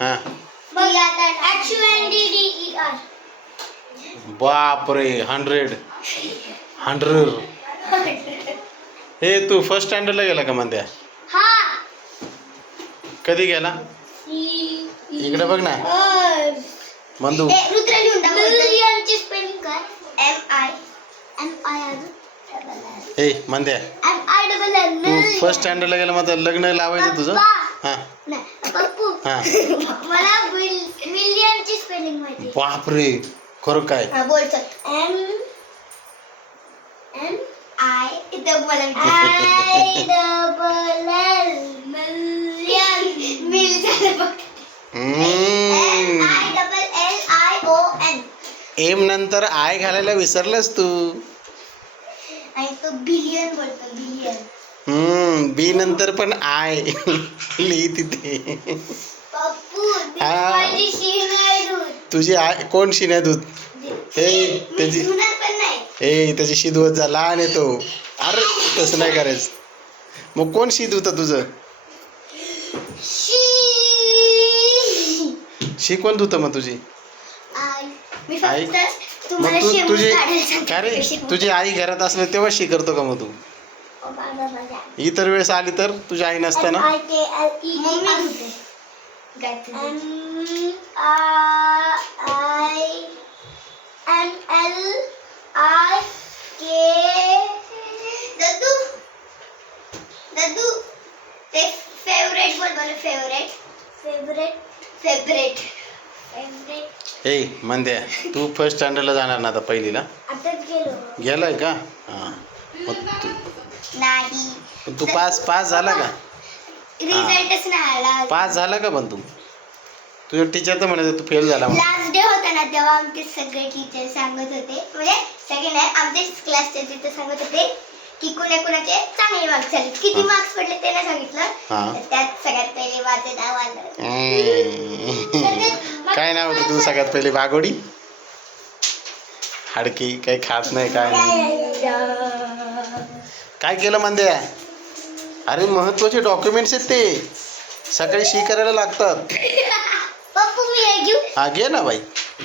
हा HUNDDER. बापरे 100 हे तू फर्स्ट स्टँडर्डला गेला का म्हणत्या? हा कधी गेला? इकडे बघ ना मंदू. रुद्र लिहून दाखव. मिलियनची स्पेलिंग काय? MI ए म्हणत्या MINN. तू फर्स्ट स्टँडर्डला गेला मग लग्न लावायचं तुझं? हा पप्पू हा मला मिलियनची स्पेलिंग माहिती. बापरे खरं काय? हा बोल चल. MI इथे बोला. ILL million million MILLION. M नंतर आय घालायला विसरलंस तू. आणि तो बिलियन बोलतो बिलियन. बी नंतर पण आय लिही तिथे. पप्पू हा. माझी शीन आहे दूध. तुझी आय कोण शिन्या दूध? हे त्याची धुणार पण नाही. त्याची शिदवत जा लहान येतो. अरे तसं नाही करायचं. मग कोण शीद होतं तुझं? शी कोण धुतं मग तुझी? मी आई? फक्त मग तुम्हाला तू शेंबूड तुझी काढायला सांगते. का रे शेंबूड. तुझी आई घरात असले तेव्हा शी करतो का मग तू? इतर वेळेस आली तर तुझी आई नसताना? मम्मी धुते. MINLIK. दद्दू ते फेवरेट बोल बरं. फेवरेट. ए मंद्या तू फर्स्ट स्टँडर्डला जाणार ना आता पहिलीला? आताच गेलो. गेलाय का? हां मग तू नाही तू पास झाला का? रिझल्टच नाही आला. पास झाला का पण तू? तुझ्या टीचर तर म्हणायचं तू फेल झाला म्हणून. लास्ट डे होता ना तेव्हा आमचे सगळे टीचर सांगत होते, म्हणजे सगळे नाही आमचे क्लासचे टीचर सांगत होते की कुणाचे चांगले मार्क्स झाले. किती मार्क्स पडले ते नाही सांगितलं. हां त्यात सगळ्यात पहिले माझं नाव आलं. काय नाव होतं तुझं सगळ्यात पहिले? वाघोडी हाडकी काही खात नाही काय नाही. काय केलं मंद्या? अरे महत्वाचे डॉक्युमेंट्स आहेत ते सकाळी शी करायला लागतात. पप्पू मी हे घेऊ. हा घे ना बाई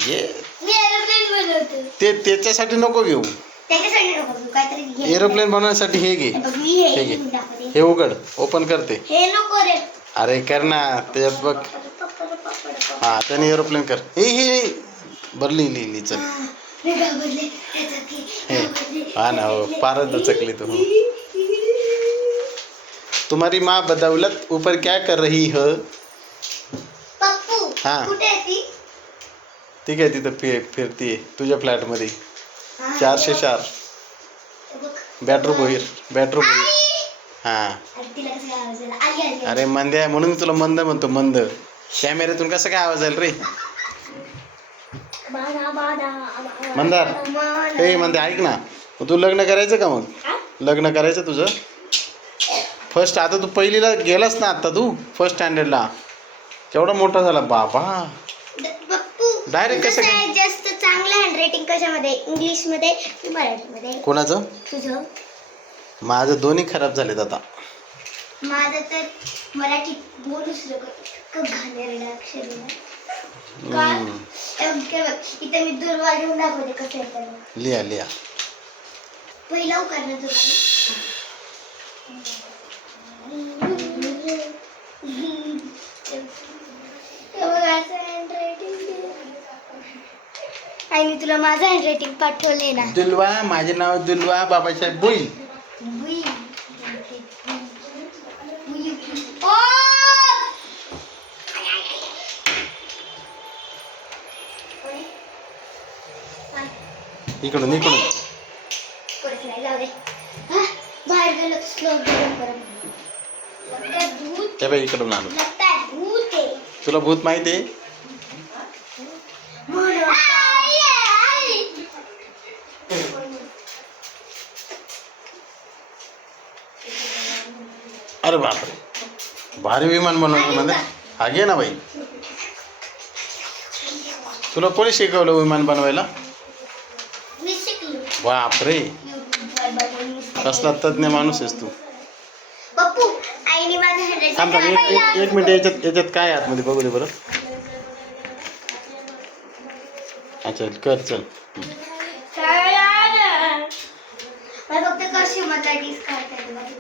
घे. मी एरोप्लेन बनवतो. ते त्याच्यासाठी नको घेऊ. त्याच्यासाठी नको घेऊ, काहीतरी घे. एरोप्लेन बनवण्यासाठी हे घे. बघ, मी हे हे घे. घेऊन दाखवते. हे उघड ओपन करते. हे नको रे. अरे कर ना त्याच्यात बघ. हा त्याने एरोप्लेन कर. हे बरं लिही चल. मी घाबरले. त्याचं की हे घाबरले. हा ना हो पारच दचकली तू. तुम्हारी माँ बदौलत ऊपर क्या कर रही है? पप्पू हाँ. कुठे आहे ती? ती काय तिथं फिरतीये तुझ्या फ्लॅटमध्ये. हा, 404 बघ. बेडरूम होईल बेडरूम होईल. आई! हा अरे तिला कसं आवाज आला? आली आली. अरे मंद्या म्हणून तुला मंद म्हणतो मंद. कॅमेऱ्यातून कसं काय आवाज आला रे? मंदार ए मंद्या ऐक ना मग तू लग्न करायचं का? मग लग्न करायचं तुझं फर्स्ट. आता तू पहिलीला गेलास ना आता तू फर्स्ट स्टँडर्डला. केवढा मोठा झाला बाबा. पप्पू Direct कसं काय? जास्त चांगलं हँडरायटिंग कशामध्ये? इंग्लिश मध्ये की मराठीमध्ये? कोणाचं? तुझं. माझं दोन्ही खराब झालेत आता. माझं तर मराठीत बोलूच नको घाणेरडं अक्षर आहे ना. इथं मी दुर्वा लिहून दाखवते कसं आहे तर. लिहा पहिला उकार ना दुर्वा. आणि तुला माझं हँडरायटिंग पाठवले ना. दुलवा माझे नाव दुलवा बाबासाहेब बोई. इकडून बाहेर गेलो स्लो त्या बाई इकडून आलो. भूत आहे. तुला भूत माहिती आहे? अरे बापरे भारी विमान बनवलं म्हणजे. हा घे ना बाई. तुला कोणी शिकवलं विमान बनवायला? मी शिकलो. बापरे कसला तज्ञ माणूस आहेस तू. पप्पू आईने माझं हँडरायटिंग थांब एक मिनिट याच्यात काय आतमध्ये बघू दे बरं. अच्छा कर चल. मला फक्त कशी मजा डिस्कार्ड